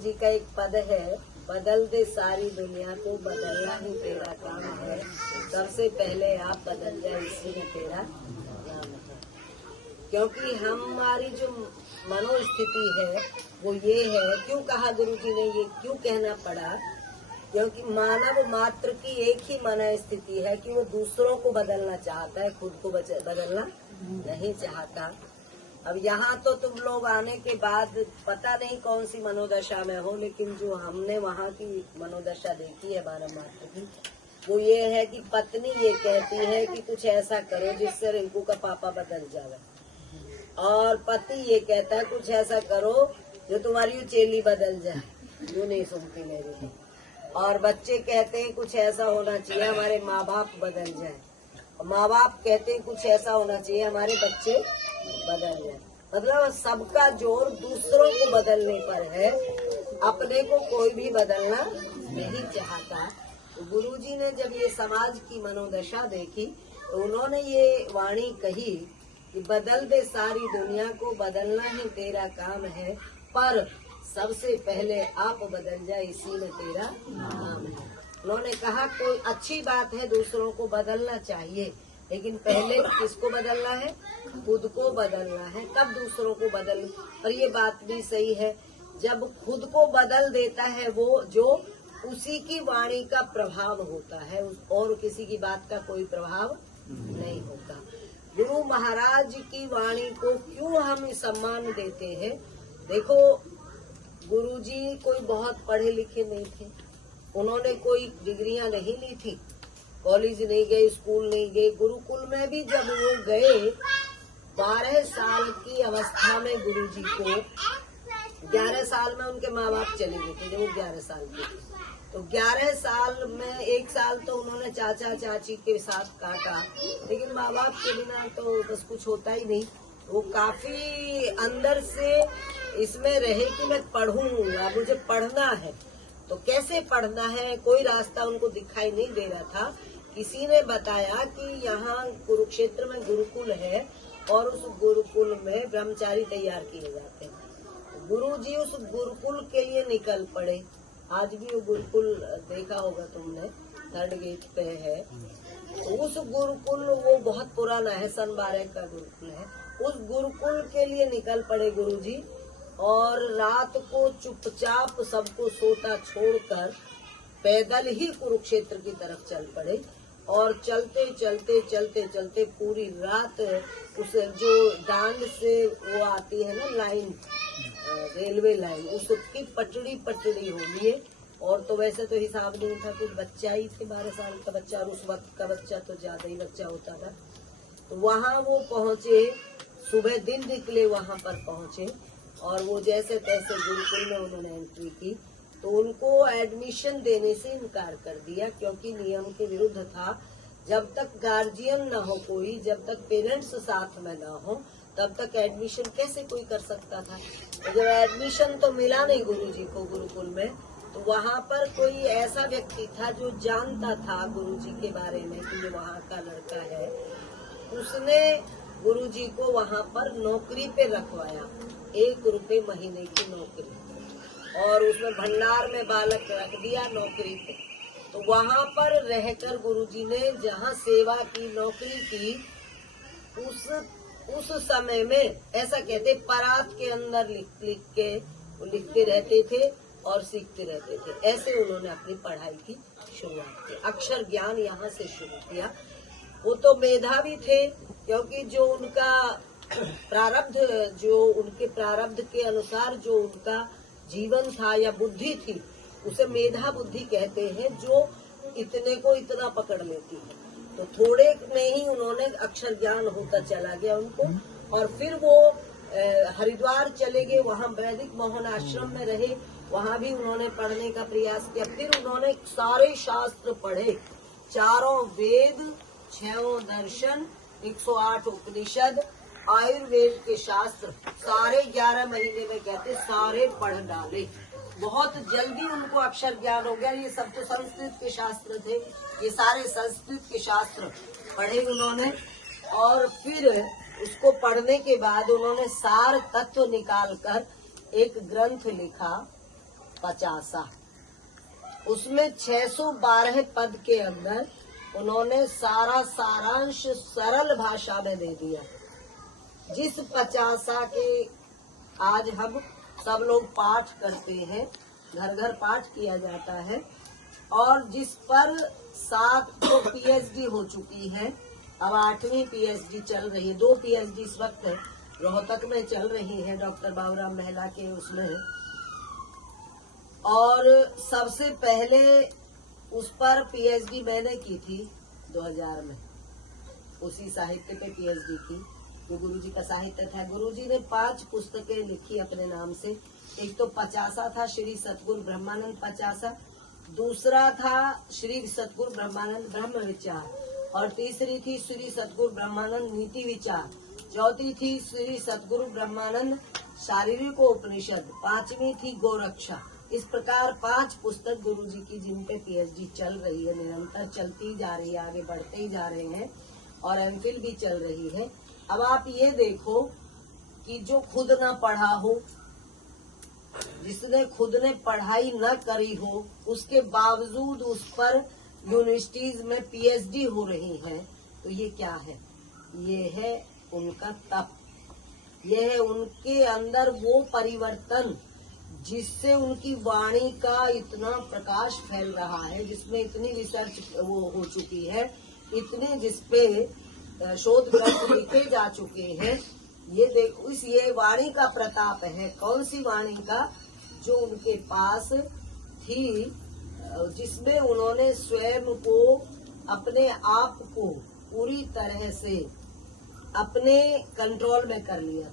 जी का एक पद है, बदल दे सारी दुनिया को, बदलना ही तेरा काम है, सबसे पहले आप बदल जाए इसी में तेरा नाम है। क्योंकि हमारी जो मनोस्थिति है वो ये है, क्यों कहा गुरु जी ने, ये क्यों कहना पड़ा, क्योंकि मानव मात्र की एक ही मन स्थिति है कि वो दूसरों को बदलना चाहता है, खुद को बदलना नहीं चाहता। अब यहाँ तो तुम लोग आने के बाद पता नहीं कौन सी मनोदशा में हो, लेकिन जो हमने वहाँ की मनोदशा देखी है मानव मात्र की, वो ये है कि पत्नी ये कहती है कि कुछ ऐसा करो जिससे रिंकू का पापा बदल जाए, और पति ये कहता है कुछ ऐसा करो जो तुम्हारी चेली बदल जाए, जो नहीं सुनती मेरी। और बच्चे कहते हैं कुछ ऐसा होना चाहिए हमारे माँ बाप बदल जाए, माँ बाप कहते हैं कुछ ऐसा होना चाहिए हमारे बच्चे बदल जाए। मतलब सबका जोर दूसरों को बदलने पर है, अपने को कोई भी बदलना नहीं चाहता। तो गुरुजी ने जब ये समाज की मनोदशा देखी तो उन्होंने ये वाणी कही कि बदल दे सारी दुनिया को, बदलना ही तेरा काम है, पर सबसे पहले आप बदल जाए इसी में तेरा नाम है। उन्होंने कहा कोई अच्छी बात है, दूसरों को बदलना चाहिए, लेकिन पहले किसको बदलना है, खुद को बदलना है, तब दूसरों को बदल। और ये बात भी सही है, जब खुद को बदल देता है वो जो, उसी की वाणी का प्रभाव होता है, और किसी की बात का कोई प्रभाव नहीं होता। गुरु महाराज की वाणी को क्यों हम सम्मान देते हैं? देखो, गुरुजी कोई बहुत पढ़े लिखे नहीं थे, उन्होंने कोई डिग्रियां नहीं ली थी, कॉलेज नहीं गए, स्कूल नहीं गए। गुरुकुल में भी जब वो गए 12 साल की अवस्था में गुरुजी को, 11 साल में उनके माँ बाप चले गए थे जब वो 11 साल के थे, तो 11 साल में 1 साल तो उन्होंने चाचा चाची के साथ काटा, लेकिन माँ बाप के बिना तो बस कुछ होता ही नहीं। वो काफी अंदर से इसमें रहे कि मैं पढ़ूंगा, मुझे पढ़ना है। तो कैसे पढ़ना है, कोई रास्ता उनको दिखाई नहीं दे रहा था। किसी ने बताया कि यहाँ कुरुक्षेत्र में गुरुकुल है और उस गुरुकुल में ब्रह्मचारी तैयार किए जाते हैं। गुरुजी उस गुरुकुल के लिए निकल पड़े। आज भी वो गुरुकुल देखा होगा तुमने, 3rd गेट पे है। उस गुरुकुल, वो बहुत पुराना है, सन 12 का गुरुकुल है। उस गुरुकुल के लिए निकल पड़े गुरुजी, और रात को चुपचाप सबको सोता छोड़कर पैदल ही कुरुक्षेत्र की तरफ चल पड़े। और चलते चलते चलते चलते पूरी रात उस जो डांड से वो आती है ना लाइन, रेलवे लाइन, उसकी पटड़ी पटड़ी हो लिए। और तो वैसे तो हिसाब नहीं था, कुछ बच्चा ही थे, 12 साल का बच्चा, और उस वक्त का बच्चा तो ज्यादा ही बच्चा होता था। तो वहाँ वो पहुँचे, सुबह दिन निकले, वहाँ पर पहुँचे, और वो जैसे तैसे गुरुकुल में उन्होंने एंट्री की, तो उनको एडमिशन देने से इनकार कर दिया, क्योंकि नियम के विरुद्ध था। जब तक गार्जियन न हो कोई, जब तक पेरेंट्स साथ में न हो, तब तक एडमिशन कैसे कोई कर सकता था। तो जब एडमिशन तो मिला नहीं गुरुजी को गुरुकुल में, तो वहाँ पर कोई ऐसा व्यक्ति था जो जानता था गुरुजी के बारे में कि ये वहाँ का लड़का है। उसने गुरुजी को वहाँ पर नौकरी पे रखवाया, 1 रुपए महीने की नौकरी, और उसमें भंडार में बालक रख दिया नौकरी पे। तो वहाँ पर रहकर गुरुजी ने जहाँ सेवा की, नौकरी की, उस समय में ऐसा कहते परात के अंदर लिख के लिखते रहते थे और सीखते रहते थे। ऐसे उन्होंने अपनी पढ़ाई की शुरुआत की, अक्षर ज्ञान यहाँ से शुरू किया। वो तो मेधावी थे, क्योंकि जो उनका प्रारब्ध, जो उनके प्रारब्ध के अनुसार जो उनका जीवन था या बुद्धि थी, उसे मेधा बुद्धि कहते हैं, जो इतने को इतना पकड़ लेती है। तो थोड़े में ही उन्होंने अक्षर ज्ञान होता चला गया उनको। और फिर वो हरिद्वार चले गए, वहाँ वैदिक मोहन आश्रम में रहे, वहाँ भी उन्होंने पढ़ने का प्रयास किया। फिर उन्होंने सारे शास्त्र पढ़े, 4 वेद, 6 दर्शन, 108 उपनिषद, आयुर्वेद के शास्त्र, सारे 11 महीने में कहते सारे पढ़ डाले। बहुत जल्दी उनको अक्षर ज्ञान हो गया। ये सब तो संस्कृत के शास्त्र थे, ये सारे संस्कृत के शास्त्र पढ़े उन्होंने। और फिर उसको पढ़ने के बाद उन्होंने सार तत्व निकालकर एक ग्रंथ लिखा, 50। उसमें 612 पद के अंदर उन्होंने सारा सारांश सरल भाषा में दे दिया। जिस 50 के आज हम सब लोग पाठ करते हैं, घर घर पाठ किया जाता है, और जिस पर 7 तो पीएचडी हो चुकी है, अब 8वीं पीएचडी चल रही है। 2 पीएचडी इस वक्त रोहतक में चल रही है, डॉक्टर बाबूराम महिला के उसमें। और सबसे पहले उस पर पीएचडी मैंने की थी 2000 में, उसी साहित्य पे पीएचडी की, जो गुरुजी का साहित्य था। गुरुजी ने 5 पुस्तकें लिखी अपने नाम से। एक तो 50 था श्री सतगुरु ब्रह्मानंद 50, दूसरा था श्री सतगुरु ब्रह्मानंद ब्रह्म विचार, और तीसरी थी श्री सतगुरु ब्रह्मानंद नीति विचार, चौथी थी श्री सतगुरु ब्रह्मानंद शारीरिक उपनिषद, 5वीं थी गोरक्षा। इस प्रकार 5 पुस्तक गुरुजी की, जिन पे पीएचडी चल रही है, निरंतर चलती जा रही है, आगे बढ़ते ही जा रहे हैं, और एमफिल भी चल रही है। अब आप ये देखो कि जो खुद न पढ़ा हो, जिसने खुद ने पढ़ाई न करी हो, उसके बावजूद उस पर यूनिवर्सिटीज में पीएचडी हो रही है, तो ये क्या है? ये है उनका तप, ये है उनके अंदर वो परिवर्तन जिससे उनकी वाणी का इतना प्रकाश फैल रहा है, जिसमें इतनी रिसर्च वो हो चुकी है, इतने जिसपे शोध ग्रंथ लिखे जा चुके हैं। ये देखो, ये वाणी का प्रताप है। कौन सी वाणी का? जो उनके पास थी, जिसमें उन्होंने स्वयं को, अपने आप को पूरी तरह से अपने कंट्रोल में कर लिया।